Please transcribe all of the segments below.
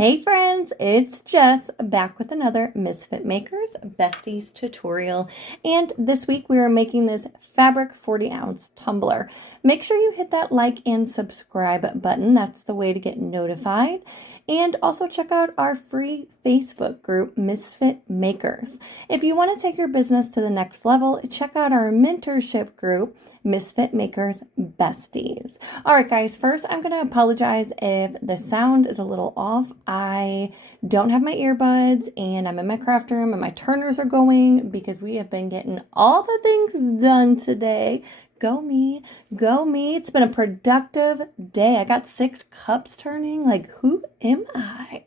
Hey friends, it's Jess back with another Misfit Makers Besties tutorial. And this week we are making this fabric 40-ounce tumbler. Make sure you hit that like and subscribe button. That's the way to get notified. And also check out our free Facebook group, Misfit Makers. If you want to take your business to the next level, check out our mentorship group, Misfit Makers Besties. All right, guys, first I'm going to apologize if the sound is a little off. I don't have my earbuds and I'm in my craft room and my turners are going because we have been getting all the things done today. Go me, go me. It's been a productive day. I got 6 cups turning. Like, who am I?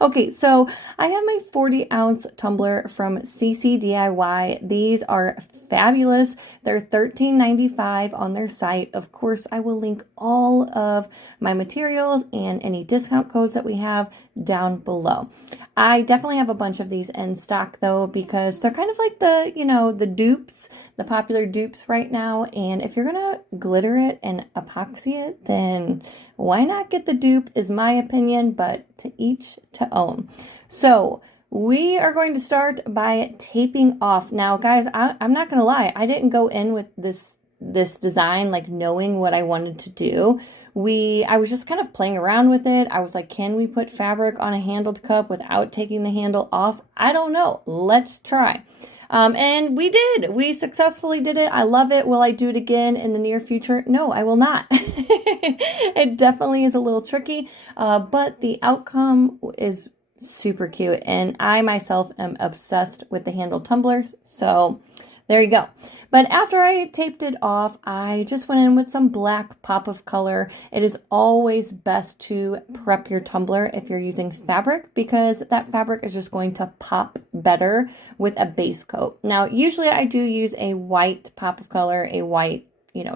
Okay, so I have my 40-ounce tumbler from ccdiy. These are fabulous. They're $13.95 on their site. Of course, I will link all of my materials and any discount codes that we have down below. I definitely have a bunch of these in stock though, because they're kind of like the dupes, the popular dupes right now. And if you're gonna glitter it and epoxy it, then why not get the dupe is my opinion, but to each to own. So we are going to start by taping off. Now, guys, I'm not gonna lie, I didn't go in with this design like knowing what I wanted to do. I was just kind of playing around with it. I was like, can we put fabric on a handled cup without taking the handle off? I don't know. Let's try. And we did. We successfully did it. I love it. Will I do it again in the near future? No, I will not. It definitely is a little tricky, but the outcome is super cute. And I myself am obsessed with the handled tumblers. So there you go. But after I taped it off, I just went in with some black pop of color. It is always best to prep your tumbler if you're using fabric, because that fabric is just going to pop better with a base coat. Now, usually I do use a white pop of color, a white,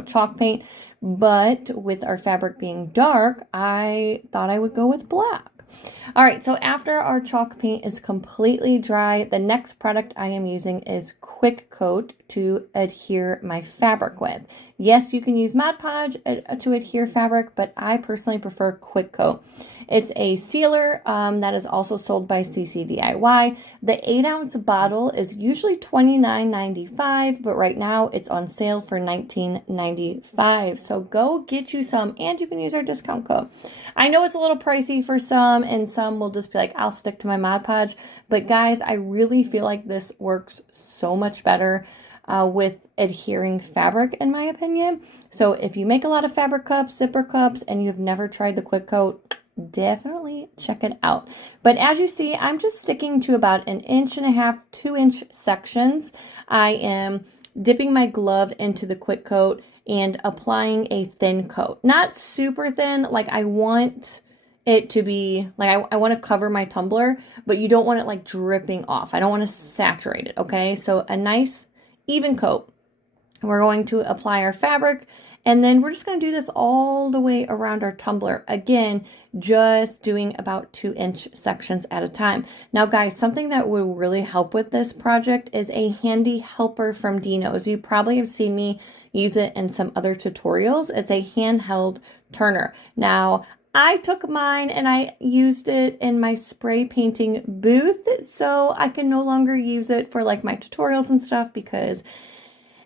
chalk paint, but with our fabric being dark, I thought I would go with black. All right, so after our chalk paint is completely dry, the next product I am using is Quick Coat to adhere my fabric with. Yes, you can use Mod Podge to adhere fabric, but I personally prefer Quick Coat. It's a sealer that is also sold by ccdiy. The 8-ounce bottle is usually $29.95, but right now it's on sale for $19.95. So go get you some, and you can use our discount code. I know it's a little pricey for some, and some will just be like, I'll stick to my Mod Podge. But guys, I really feel like this works so much better with adhering fabric, in my opinion. So if you make a lot of fabric cups, zipper cups, and you've never tried the Quick Coat, definitely check it out. But as you see, I'm just sticking to about 1.5 inch, 2-inch sections. I am dipping my glove into the Quick Coat and applying a thin coat. Not super thin, like I want it to be, like I want to cover my tumbler, but you don't want it like dripping off. I don't want to saturate it, okay? So a nice even coat. We're going to apply our fabric, and then we're just going to do this all the way around our tumbler. Again, just doing about 2-inch sections at a time. Now, guys, something that will really help with this project is a handy helper from Dino's. You probably have seen me use it in some other tutorials. It's a handheld turner. Now, I took mine and I used it in my spray painting booth, so I can no longer use it for like my tutorials and stuff because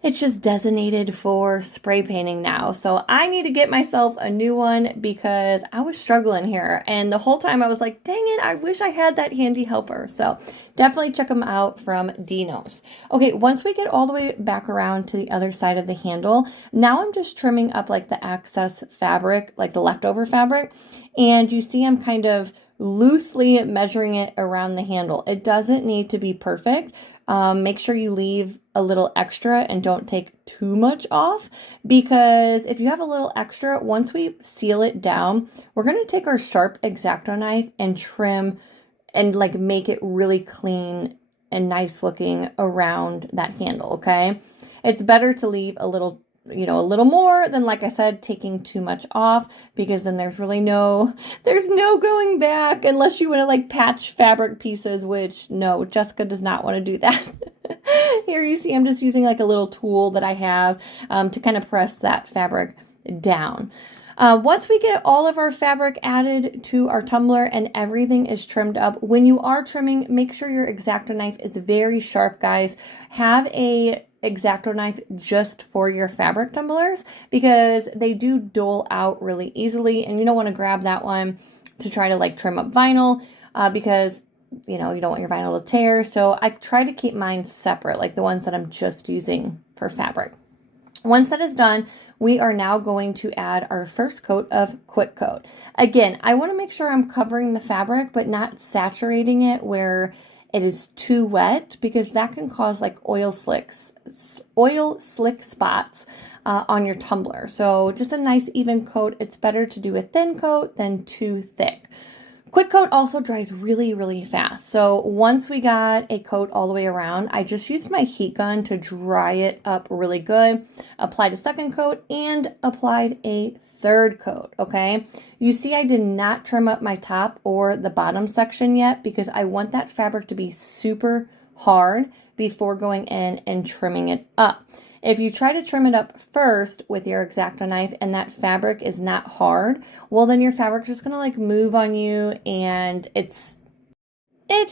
it's just designated for spray painting now. So I need to get myself a new one because I was struggling here. And the whole time I was like, dang it, I wish I had that handy helper. So definitely check them out from Dino's. Okay, once we get all the way back around to the other side of the handle, now I'm just trimming up like the excess fabric, like the leftover fabric. And you see I'm kind of loosely measuring it around the handle. It doesn't need to be perfect. Make sure you leave a little extra and don't take too much off, because if you have a little extra, once we seal it down, we're going to take our sharp X-Acto knife and trim and like make it really clean and nice looking around that handle, okay? It's better to leave a little more than, like I said, taking too much off, because then there's no going back unless you want to like patch fabric pieces, which no, Jessica does not want to do that. Here you see I'm just using like a little tool that I have to kind of press that fabric down. Once we get all of our fabric added to our tumbler and everything is trimmed up, when you are trimming, make sure your X-Acto knife is very sharp, guys. Have a X-Acto knife just for your fabric tumblers because they do dull out really easily, and you don't want to grab that one to try to like trim up vinyl because you don't want your vinyl to tear. So I try to keep mine separate, like the ones that I'm just using for fabric. Once that is done, we are now going to add our first coat of Quick Coat. Again, I want to make sure I'm covering the fabric but not saturating it where it is too wet, because that can cause like oil slick spots on your tumbler. So just a nice even coat. It's better to do a thin coat than too thick. Quick Coat also dries really, really fast. So once we got a coat all the way around, I just used my heat gun to dry it up really good, applied a second coat, and applied a third coat, okay? You see I did not trim up my top or the bottom section yet because I want that fabric to be super hard before going in and trimming it up. If you try to trim it up first with your X-Acto knife and that fabric is not hard, well then your fabric's just gonna like move on you and it's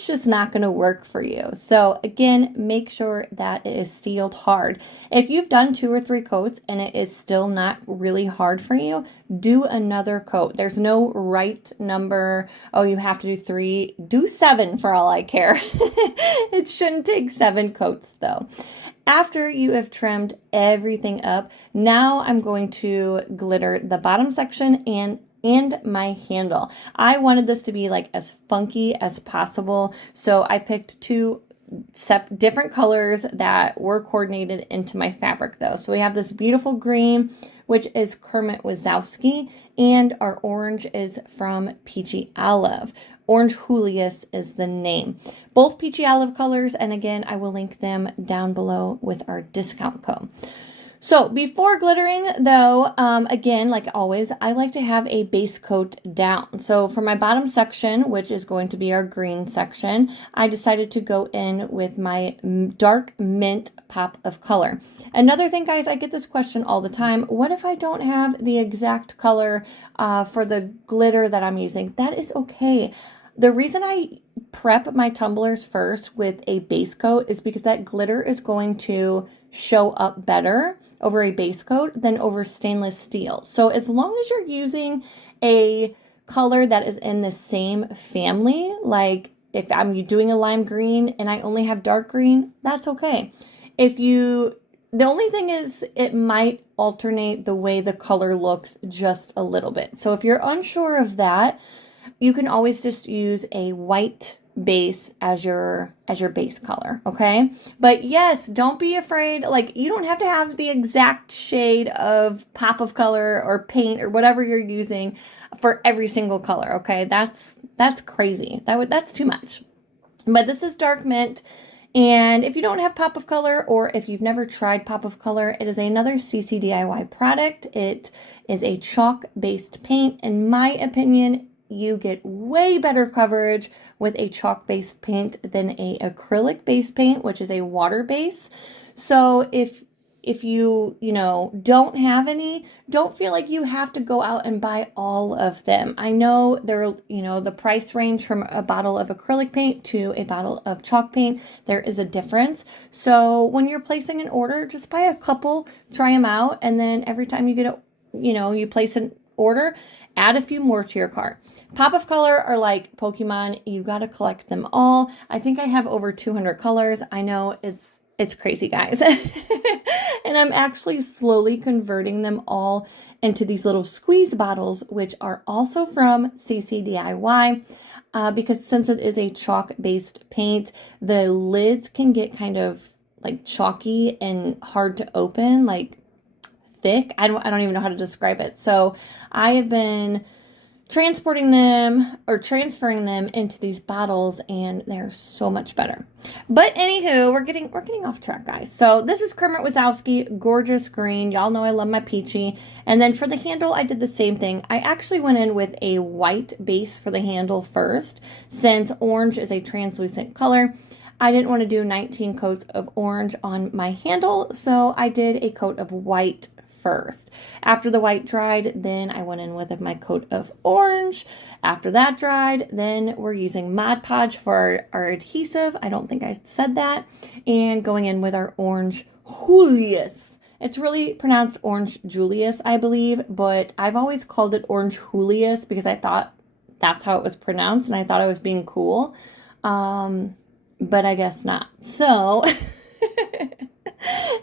just not going to work for you. So again, make sure that it is sealed hard. If you've done 2 or 3 coats and it is still not really hard for you, do another coat. There's no right number. Oh, you have to do 3. Do 7 for all I care. It shouldn't take 7 coats though. After you have trimmed everything up, now I'm going to glitter the bottom section and my handle. I wanted this to be like as funky as possible, so I picked 2 different colors that were coordinated into my fabric though. So we have this beautiful green, which is Kermit Wazowski, and our orange is from Peachy Olive. Orange Julius is the name. Both Peachy Olive colors, and again, I will link them down below with our discount code. So before glittering though, again, like always, I like to have a base coat down. So for my bottom section, which is going to be our green section, I decided to go in with my dark mint pop of color. Another thing, guys, I get this question all the time. What if I don't have the exact color for the glitter that I'm using? That is okay. The reason I prep my tumblers first with a base coat is because that glitter is going to show up better over a base coat than over stainless steel. So as long as you're using a color that is in the same family, like if I'm doing a lime green and I only have dark green, that's okay. The only thing is it might alternate the way the color looks just a little bit. So if you're unsure of that, you can always just use a white base as your base color, okay? But yes, don't be afraid. Like, you don't have to have the exact shade of pop of color or paint or whatever you're using for every single color, okay? That's crazy. That's too much. But this is dark mint. And if you don't have pop of color, or if you've never tried pop of color, it is another ccdiy product. It is a chalk-based paint. In my opinion, you get way better coverage with a chalk-based paint than a acrylic-based paint, which is a water base. So if you don't have any, don't feel like you have to go out and buy all of them. I know they're, the price range from a bottle of acrylic paint to a bottle of chalk paint, there is a difference. So when you're placing an order, just buy a couple, try them out, and then every time you get you place an order, add a few more to your cart. Pop of color are like Pokemon. You got to collect them all. I think I have over 200 colors. I know it's crazy, guys. And I'm actually slowly converting them all into these little squeeze bottles, which are also from ccdiy. Because since it is a chalk-based paint, the lids can get kind of like chalky and hard to open, like thick. I don't even know how to describe it. So I have been transferring them into these bottles, and they're so much better. But anywho, we're getting off track, guys. So this is Kermit Wazowski, gorgeous green. Y'all know I love my peachy. And then for the handle, I did the same thing. I actually went in with a white base for the handle first, since orange is a translucent color. I didn't want to do 19 coats of orange on my handle, so I did a coat of white first. After the white dried, then I went in with my coat of orange. After that dried, then we're using Mod Podge for our adhesive. I don't think I said that. And going in with our orange Julius. It's really pronounced orange Julius, I believe, but I've always called it orange Julius because I thought that's how it was pronounced and I thought I was being cool. But I guess not. So,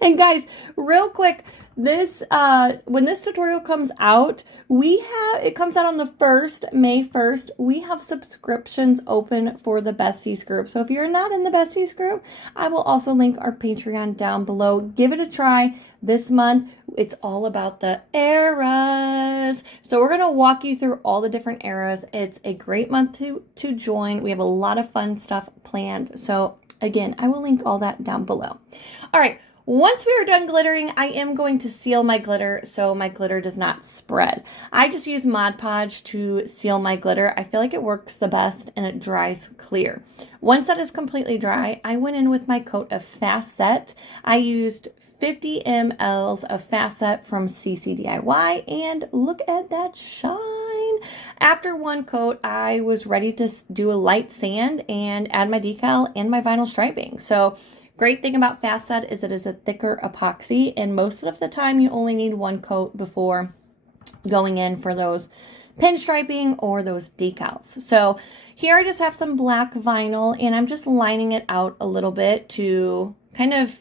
and guys, real quick, this when this tutorial comes out, it comes out on the 1st, May 1st. We have subscriptions open for the Besties group. So if you're not in the Besties group, I will also link our Patreon down below. Give it a try this month. It's all about the eras. So we're going to walk you through all the different eras. It's a great month to join. We have a lot of fun stuff planned. So again, I will link all that down below. All right. Once we are done glittering, I am going to seal my glitter so my glitter does not spread. I just use Mod Podge to seal my glitter. I feel like it works the best and it dries clear. Once that is completely dry, I went in with my coat of Fast Set. I used 50 mLs of Fast Set from ccdiy, and look at that shine. After one coat, I was ready to do a light sand and add my decal and my vinyl striping. So great thing about Fast Set is it is a thicker epoxy, and most of the time you only need one coat before going in for those pinstriping or those decals. So here I just have some black vinyl and I'm just lining it out a little bit to kind of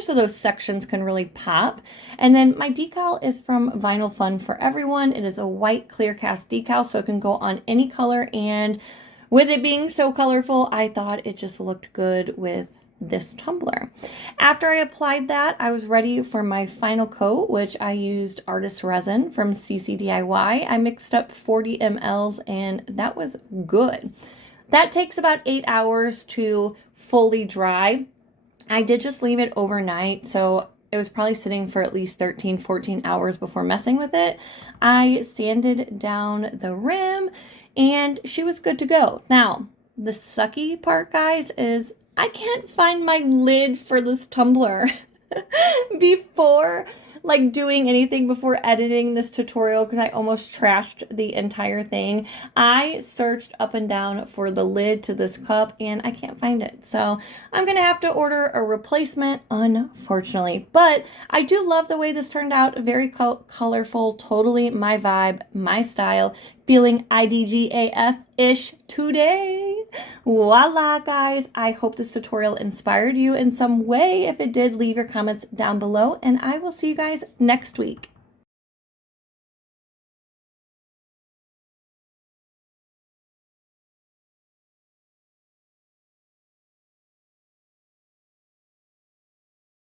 so those sections can really pop. And then my decal is from Vinyl Fun for Everyone. It is a white clear cast decal, so it can go on any color, and with it being so colorful, I thought it just looked good with this tumbler. After I applied that, I was ready for my final coat, which I used artist resin from ccdiy. I mixed up 40 mLs and that was good. That takes about 8 hours to fully dry. I did just leave it overnight, so it was probably sitting for at least 13, 14 hours before messing with it. I sanded down the rim and she was good to go. Now, the sucky part, guys, is I can't find my lid for this tumbler. Before doing anything before editing this tutorial, because I almost trashed the entire thing, I searched up and down for the lid to this cup and I can't find it. So I'm gonna have to order a replacement, unfortunately. But I do love the way this turned out. Very colorful, totally my vibe, my style. Feeling IDGAF-ish today. Voila, guys. I hope this tutorial inspired you in some way. If it did, leave your comments down below, and I will see you guys next week.